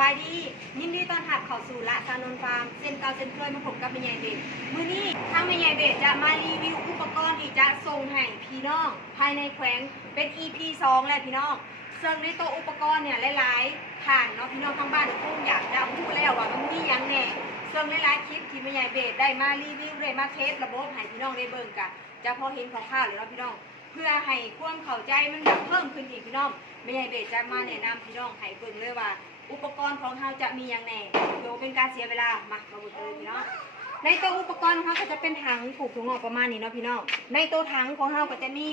บายดียินดีต้อนรับเข้าสู่ละซานนฟาร์มเส้นเก่าเส้นเคยมาพบกับแม่ใหญ่เบสมื้อนี้ทางแม่ใหญ่เบสจะมารีวิวอุปกรณ์ที่จะส่งให้พี่น้องภายในแขวงเป็น EP 2แล้วพี่น้องซึ่งในตัวอุปกรณ์เนี่ยหลายๆผ่านเนาะพี่น้องทางบ้านคงอยากจะรู้แล้วว่ามันมีอย่างแน่ซึ่งหลายๆคลิปที่แม่ใหญ่เบสได้มารีวิวได้มาเทสระบบให้พี่น้องได้เบิ่งกันจะพอเห็นคร่าวๆเลยเนาะพี่น้องเพื่อให้ความเข้าใจมันแบบเพิ่มขึ้นอีกพี่น้องแม่ใหญ่เบสจะมาแนะนำพี่น้องให้เบิ่งเลยว่าอุปกรณ์ของเราจะมีอย่างแน่โดยเป็นการเสียเวลามาเบิ่งเลยพี่น้องในตัวอุปกรณ์ของเราก็จะเป็นถังผูกถุงออกประมาณนี้เนาะพี่น้องในตัวถังของเราก็จะมี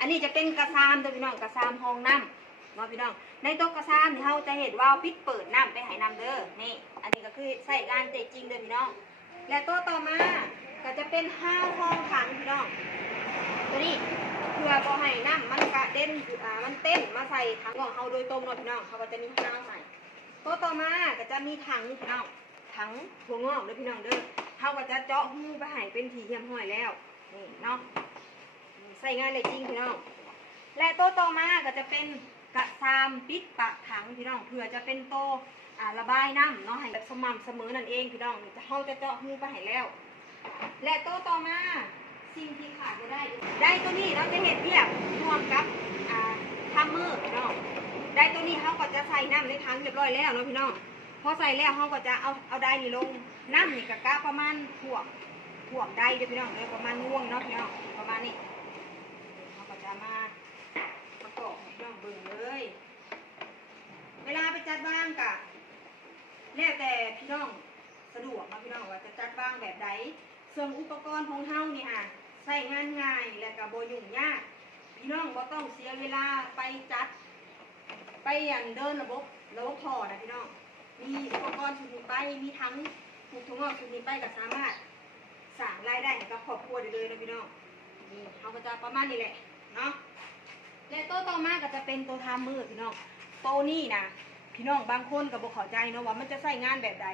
อันนี้จะเป็นกระซามตัวพี่น้องกระซามห้องน้ำเนาะพี่น้องในตัวกระซามเราจะเห็นวาล์วปิดเปิดน้ำไปให้น้ำเด้อนี่อันนี้ก็คือใส่งานเตะจริงเด้อพี่น้องและตัวต่อมาก็จะเป็นห้าวห้องถังพี่น้องตัวนี้เพื่อพอให้น้ำมันกระเด็นมันเต้นมาใส่ถังของเราโดยตรงเนาะพี่น้องเขาก็จะมีห้าวใส่ตัวต่อมาก็จะมีถังพี่น้องถังถั่วงอกเด้อพี่น้องเด้อเขาก็จะเจาะหูไปให้เป็นถี่เทียมห้อยแล้วนี่เนาะใส่งานเลยจริงพี่น้องและตัวต่อมาก็จะเป็นกระซามปิดปากถังพี่น้องเพื่อจะเป็นโตระบายน้ำเนาะให้แบบสม่ำเสมอนั่นเองพี่น้องเขาจะเจาะหูไปให้แล้วและตัวต่อมาสิ่งที่ขาดไม่ได้ตัวนี้เราจะเห็นเรียบรวมกับทัมเมอร์พี่น้องได้ตัวนี้เขาก็จะใส่น้ำในถังเรียบร้อยแล้วเนาะพี่น้องพอใส่แล้วเขาก็จะเอาได้นี่ลงน้ำนี่กะกะประมาณถ่วงได้เด้อพี่น้องเลยประมาณง่วงเนาะพี่น้องประมาณนี้เขาก็จะมาประกอบพี่น้องเบิ่งเลยเวลาไปจัดบ้างกะแล้วแต่พี่น้องสะดวกนะพี่น้องว่าจะจัดบ้างแบบใดส่วนอุปกรณ์ของเฮานี่ค่ะใส่งานง่ายและก็บ่ยุ่งยากพี่น้องบ่ต้องเสียเวลาไปจัดไปอย่างเดินระบบพอนะพี่น้องมีอุปกรณ์ชุดนี้ไปมีทั้งผูกถุงงอกชุดนี้ไปก็สามารถสร้างรายได้ให้กับครอบครัวได้เลยนะพี่น้องนี่เขาก็จะประมาณนี้แหละเนาะและตัวต่อมาก็จะเป็นตัวทำมือพี่น้องตัวนี้นะพี่น้องบางคนก็บ่เข้าใจเนาะว่ามันจะใช้งานแบบใด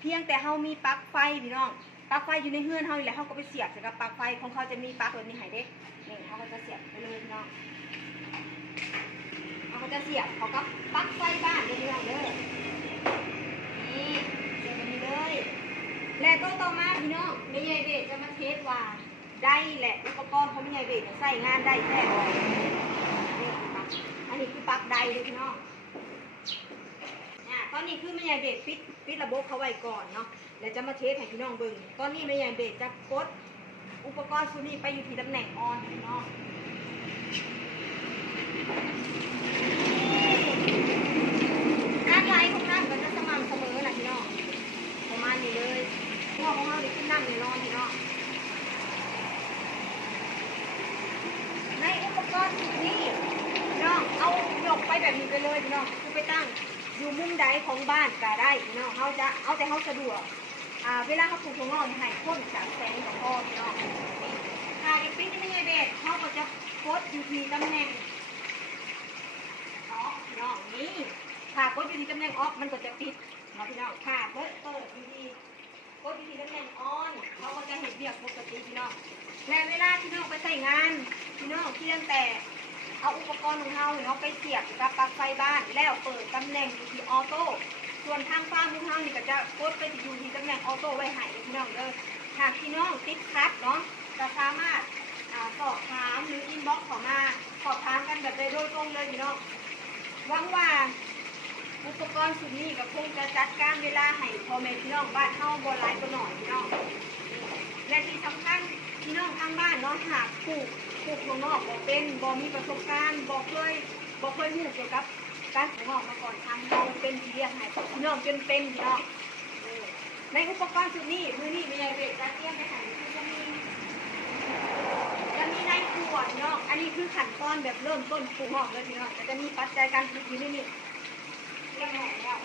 เพียงแต่เฮามีปลั๊กไฟพี่น้องปลั๊กไฟอยู่ในเฮือนเฮานี่แหละเฮาก็ไปเสียบใส่กับปลั๊กไฟของเขาจะมีปลั๊กแบบนี้ให้เด็กนี่เขาก็จะเสียบไปเลยพี่น้องเขาก็จะเสียบเขากับปลั๊กไฟบ้านเด้อเด้อนี่เสียบแบบนี้เลยและตัวต่อมาพี่น้องแม่ใหญ่เบสจะมาเทสว่าได้แหละอุปกรณ์ของแม่ใหญ่เบสใช้งานได้แท้บ่นี่อันนี้คือปลั๊กใดเลยพี่น้องตอนนี้คือแม่ใหญ่เบสปิดระบบเขาไว้ก่อนเนาะแล้วจะมาเทสให้พี่น้องเบิ่งตอนนี้แม่ใหญ่เบสจะกดอุปกรณ์ชุดนี้ไปอยู่ที่ตำแหน่งออนพี่น้องการไหลของน้ำก็จะสม่ำเสมอนะพี่น้องประมาณนี้เลยหัวของเราได้ขึ้นน้ำในร้อนพี่น้องในอุปกรณ์ชุดนี้พี่น้องเอายกไปแบบนี้ไปเลยพี่น้องคือไปตั้งอยู่มุมใดของบ้านก็ได้พี่น้องเขาจะเอาแต่เขาสะดวกเวลาเขาปลูกถั่วงอกให้พ่นจากแสงของพ่อพี่น้องอีกปิ๊กนี่ไม่ใช่เด็ดเขาก็จะกดอยู่ที่ตำแหน่งออฟพี่น้องนี่ถ้ากดอยู่ที่ตำแหน่งออฟมันก็จะปิดเนาะพี่น้องถ้ากดเปิดอยู่ที่กดอยู่ที่ตำแหน่งออนเขาก็จะเห็นเรียกปกติพี่น้องและเวลาพี่น้องไปใส่งานพี่น้องเพียงแต่เอาอุปกรณ์ของเราเนาะไปเสียบกับปลั๊กไฟบ้านแล้วเปิดตำแหน่งอยู่ที่ออโต้ส่วนทางฟ้าของเรานี่ก็จะกดไปอยู่ที่ตำแหน่งออโต้ไว้ให้พี่น้องเด้อหากพี่น้องติดคัดเนาะจะสามารถสอบถามหรืออินบ็อกซ์เข้ามาสอบถามกันแบบโดยตรงเลยพี่น้องหวังว่าอุปกรณ์ชุดนี้ก็คงจะจัดการเวลาให้พ่อแม่พี่น้องบ้านเฮาบ่หลายก็หน่อยพี่น้องและที่สำคัญพี่น้องทางบ้านเนาะหากปลูกถั่วงอกบ่เป็นบ่มีประสบการณ์บ่เคยรู้เกี่ยวกับการถั่วงอกมาก่อนทางเราเป็นที่เรียกให้พี่น้องจนเป็นพี่น้องในอุปกรณ์ชุดนี้มื้อนี้แม่ใหญ่เบสจะเตรียมไว้ให้คือจะมีในครัวพี่น้องอันนี้คือขั้นตอนแบบเริ่มต้นปลูกงอกเลยพี่น้องจะมีปัจจัยการผลิตอยู่ในนี้เรียบร้อยแล้ว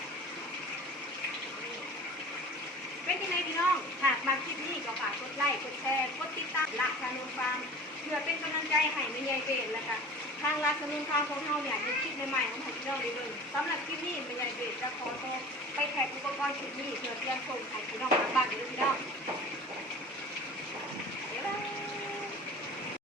เป็นที่ไหนพี่น้องหากมาคลิปนี้ก็ฝากกดไลค์กดแชร์กดติดตามละชานุนฟาร์มเพื่อเป็นกำลังใจให้แม่ใหญ่เบสและกันทางละชานุนฟาร์มของเราเนี่ยมีคลิปใหม่ๆของพี่น้องได้เลยสำหรับคลิปนี้แม่ใหญ่เบสจะขอตัวไปแท็กอุปกรณ์ชุดนี้เพื่อเตรียมส่งให้พี่น้องทางบ้านเลยพี่น้อง